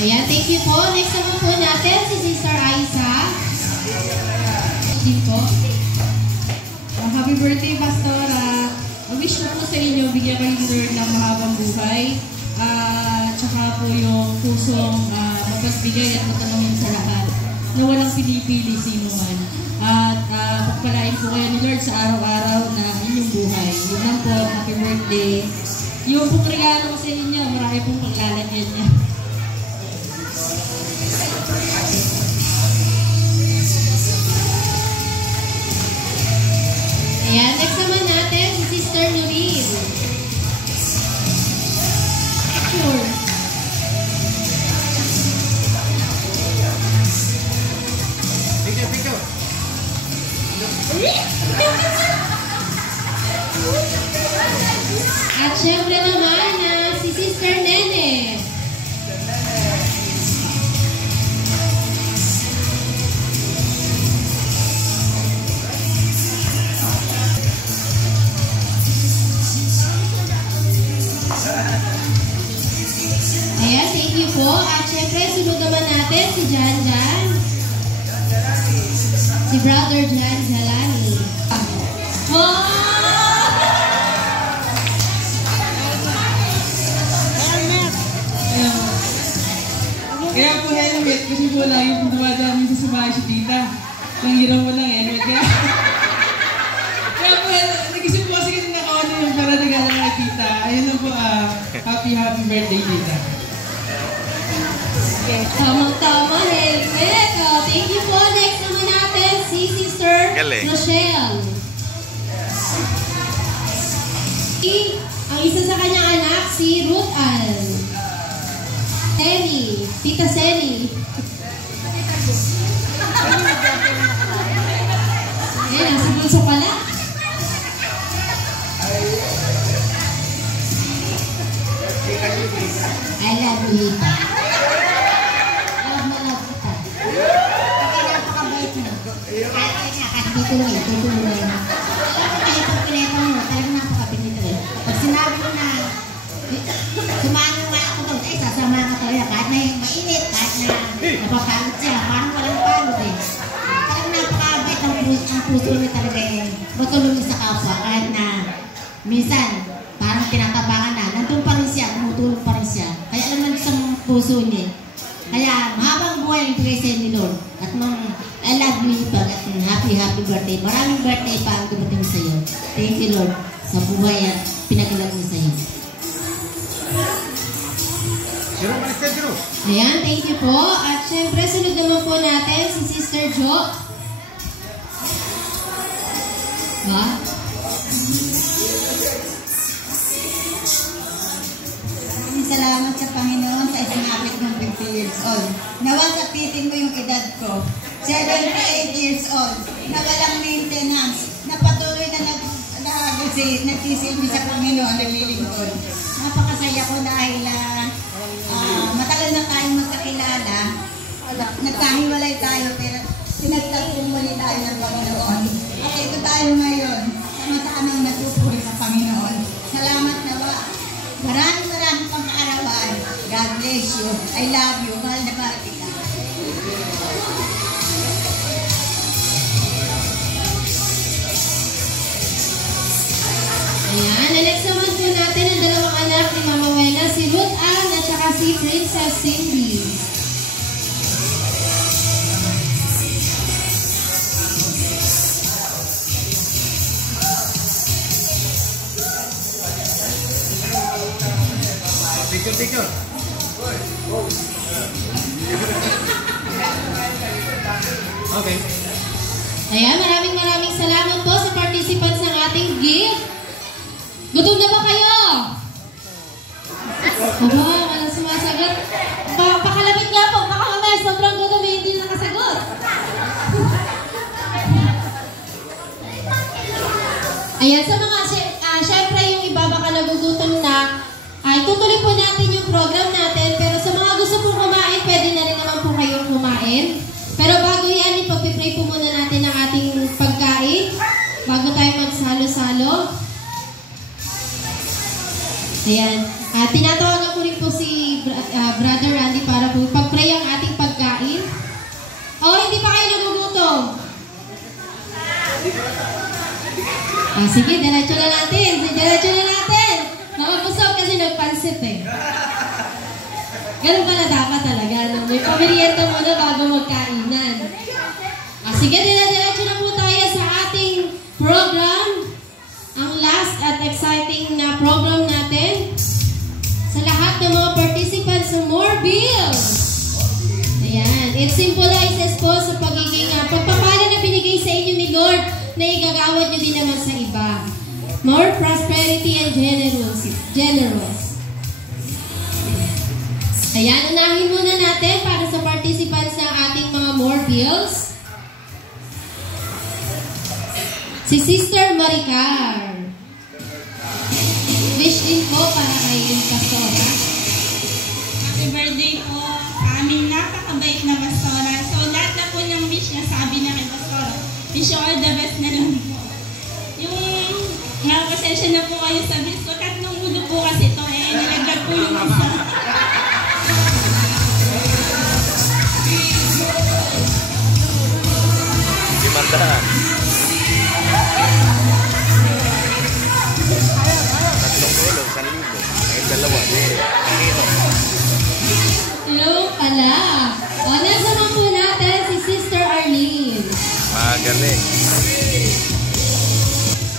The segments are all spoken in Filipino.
Ayan, thank you po. Next naman po natin si Sister Aiza. Din po. Happy birthday, Pastora. Wish ko po sa inyo, bigyan kayo ni Lord ng mahabang buhay. Tsaka po yung pusong magbigay at matanongin sa lahat na walang pinipili sino man. At pagpalain po kayo ni Lord sa araw-araw na inyong buhay. Yun lang po, happy birthday. Yung pong regalo ko sa inyo, marami pong paglalagyan niya. Ayan, next naman natin si Sister Nurin. Sure. Picture. At syempre naman si Sister Nene. Ayan, thank you po. At syempre, sunod naman natin si Jan Jan. Si Brother Jan Jalani. Oh! Kaya po helmet, kasi po lagi po dumadami sa sumahay si tita. Nanghiraw mo lang helmet. Kaya po, nag-isip po kasi nakaano yung para nagala kay tita. Ayun lang po, happy birthday tita. Tamang-tama, helmet. Thank you po. Next naman natin si Sister Rochelle. Ang isa sa kanyang anak, si Ruth Ann. Seni, Tita Seni. Ayan, nasa bulso pala. I love you, Lita. Love mo kita. Kasi napakabait mo. Kahit tutuloy. Kahit pag pineta mo, talagang napakabait nito eh. Pag sinabi mo na, sumano nga ako doon, sasama ka talaga. Kahit na yung mainit, kahit na napapagod siya, parang walang pagod eh. Talagang napakabait ang puso niya talaga eh. Matulong sa kapwa, kahit na minsan, parang tinatabangan na, nandun pa rin siya, tumutulong pa rin siya. Kaya alam naman sa puso niya. Kaya mahabang buhay ang bigay sa ni Lord. At I love you ito at happy birthday. Maraming birthday pa ang dumating sa iyo. Thank you Lord sa buhay at pinagalag niya sa iyo. Ayan, thank you po. At syempre, sunod naman po natin si Sister Jo. Ba? Salamat sa Panginoon sa isinapit ng 50 years old. Nawa sapitin mo yung edad ko. 78 years old. Na walang maintenance. Na patuloy na nagsisilbi sa Panginoon na lilingkod. Napakasaya ko dahil matagal na tayong magkakilala. Nagkahiwalay tayo pero pinagtagpong muli tayo ng Panginoon. At ito tayo ngayon. Sama-samang natupuri sa Panginoon. Salamat nawa. Maraming pang kaarawan. God bless you. I love you. Mahal na mahal kita. Ayan. Next naman po natin ang dalawang anak ni Mama Wena, si Ruth Ann at saka si Princess Cindy. Picture. Okay. Ayan, maraming salamat po sa participants ng ating gift. Gutom na ba kayo? Aba, walang sumasagot. Pakalapit nga po, baka mamaya sobrang gutom hindi nakasagot. Ayan, sa mga, syempre yung iba baka nagugutom na, ay tutuloy po natin natin yung program natin. Pero sa mga gusto pong kumain, pwede na rin naman po kayong kumain. Pero bago yan, ipag-pray po muna natin ang ating pagkain. Bago tayo magsalo-salo. Ayan. Tinatawagan ko rin po si Brother Randy para po pag-pray ang ating pagkain. Hindi pa kayo nagugutom? Sige, diretso na natin. Mga busog kasi nagpansit eh. Ganun pala dapat talaga. No? May pamirienta muna bago magkainan. Sige, diretso na po tayo sa ating program. Ang last at exciting na program natin. Sa lahat ng mga participants ng More Bills. Ayan. It symbolizes po sa pagiging pagpapala na binigay sa inyo ni Lord na igagawad nyo din naman sa iba. More prosperity and generous. Ayan, unahin muna natin para sa participants ng ating mga More Bills. Si Sister Maricar. Wish din po para kay Pastora. Happy birthday po sa aming napakabait na Pastora. So lahat na po ng wish na sabi na kay Pastora. Wish you all the best na lang po. Yung pasensya na po kayo sa bis ko. Tatlong ulo po kasi ito nilagdag po yung isa. Gimandaan. Tatlong ulo, 1,000. Ay, dalawa. Hello pala. Nasama po natin si Sister Arlene. Magaling.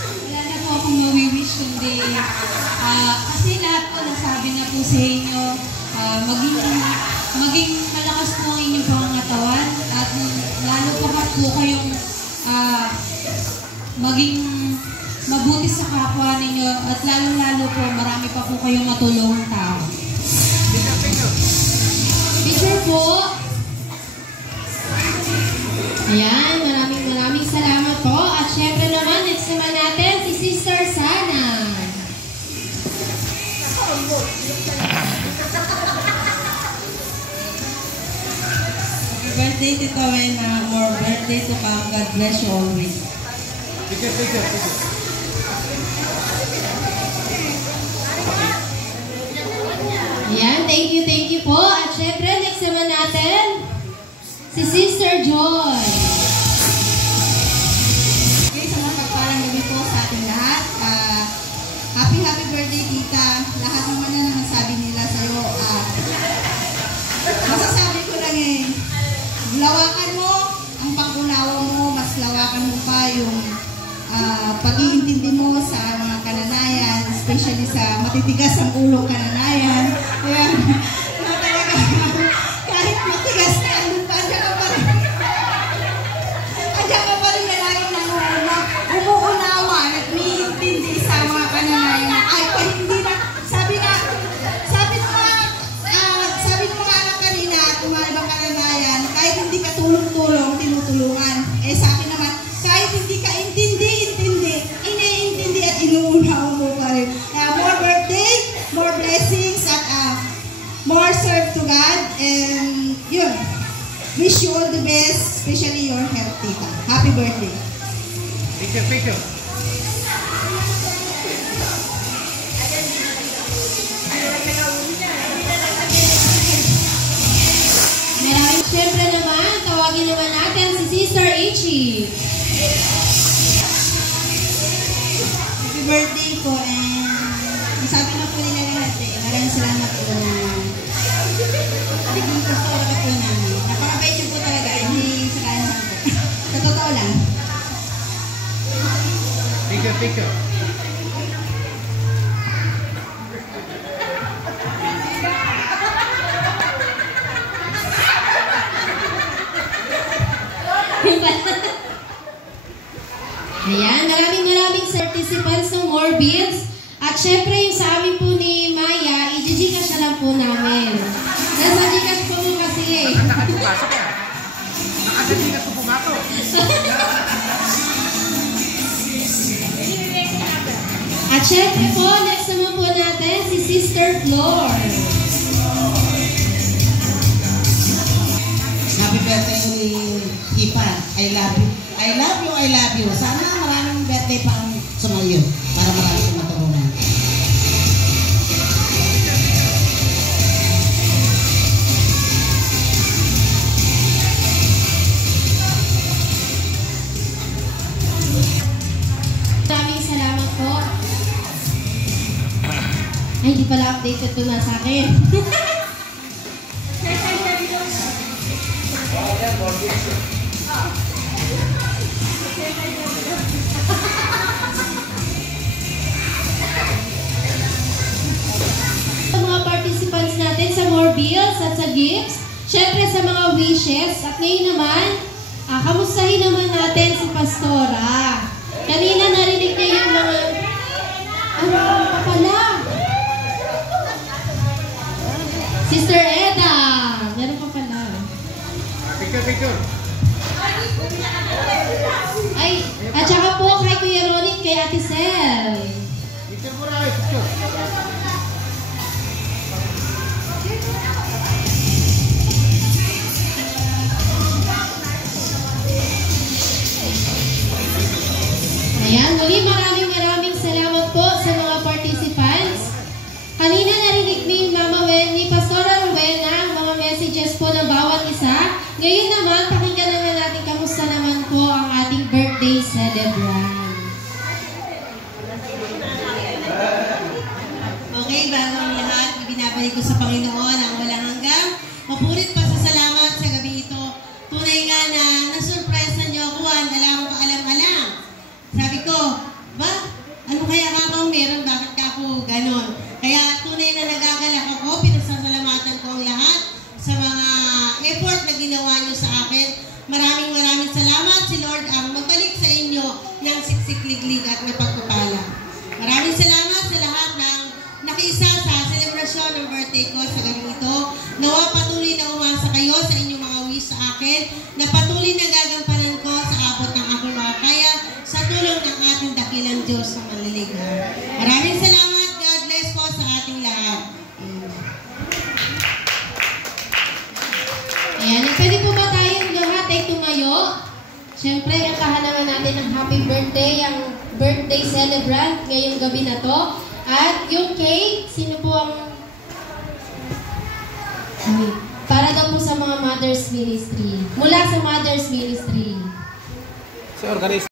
Wala na po akong mawiwish kundi kasi lahat po nasabi na po sa inyo maging malakas po ang inyong pangangatawan at lalo po kayong maging mabuti sa kapwa ninyo at lalo po marami pa po kayong matulungang tao. Picture po. Ayan, maraming salamat po. At syempre naman, next naman natin si Sister Sana. Happy birthday, Tito Wena. More birthday to come. God bless you always. Picture. Ayan, thank you po. At syempre, next naman natin, si Sister Joy. Okay, sa mga pagparang gabi po sa ating lahat. Happy birthday, tita. Lahat naman na nasabi nila sa'yo. Masasabi ko lang lawakan mo ang pag-unawa mo, mas lawakan mo pa yung pag-iintindi mo sa mga kananayan, especially sa matitigas ang ulong kananayan. Ayan. Talaga, kahit matigas na, andyan ka pa rin. Andyan ka pa rin na lagi umuunawa, nag-iintindi sa mga kananayan. Ay, pa hindi na, sabi mo nga anak kanina, kung mga ibang kananayan, kahit hindi ka tulong-tulong, tinutulungan. Sa akin naman, kahit hindi ka iniintindi at inuunawa mo pa rin. More birthday, more blessings, at more serve to God. And yun, wish you all the best, especially your health, tita. Happy birthday. Picture. Siyempre naman, tawagin naman natin si Sister Ichi. Happy birthday po, and sabi na po nila lahat maraming salamat po na naging pastora ka po namin. Napakabait niyo po talaga, hindi sa kanan po. Sa totoo lang. Picture. Ayan, maraming participants ng More Bills. At syempre yung sa amin po ni Maya, i-gcash na lang po namin. Nasa Gcash po mo kasi eh. Nakasipas ko pumato. At syempre po, next naman po natin si Sister Flor. birthday ni Ipan. I love you. I love you, I love you. Sana maraming birthday pa ang sumayo para marami kong matulungan. Maraming salamat po. Ay, hindi pala updated ito na sa akin. Sa mga participants natin sa more bills at sa gifts, syempre sa mga wishes, at ngayon naman, kamustahin naman natin si Pastora. Kanina narinig niya yung mga, ano pa pala? Sister Eda, meron pa pala. Picture. Ay, at saka po kay Kuya Ronit, kay Ate Sel. Picture mo na, picture. Ayan, muli maraming salamat po sa mga participants. Kanina narinig ni Mama Wen, ni Pastora Rowena ang mga messages po ng bawat isa. Ngayon naman, pakinggan naman natin kamusta naman po ang ating birthday celebrant. Okay, bago ang lahat, ibinabalik ko sa Panginoon ang walang hanggang mapurit pasasalamat sa gabi ito. Tunay nga na nasurpresa niyo ako, wala akong kaalam-alam. Sabi ko, ba? Ano kaya ako meron? Bakit ka ako ganon? Kaya tunay na nagagalak ako, pinasasalamatan ko ang lahat sa mga effort na ginawa niyo sa akin. Maraming salamat. Si Lord ang magbalik sa inyo ng siksik-liglig at napagpapala. Maraming salamat sa lahat ng nakiisa sa selebrasyon ng birthday ko sa gabi ito. Nawa patuloy na umasa kayo sa inyong mga wish sa akin, na patuloy na gagampanan ko sa abot ng aking mga kaya sa tulong ng ating dakilang Diyos sa manliligha. Maraming salamat. God bless po sa ating lahat. Ayan, pwede po ba tayong lahat ay tumayo? Siyempre, kantahan naman natin ang happy birthday, ang birthday celebrant ngayong gabi na to. At yung cake, sino po ang... para daw po sa mga Mothers Ministry. Mula sa Mothers Ministry. Sa organization.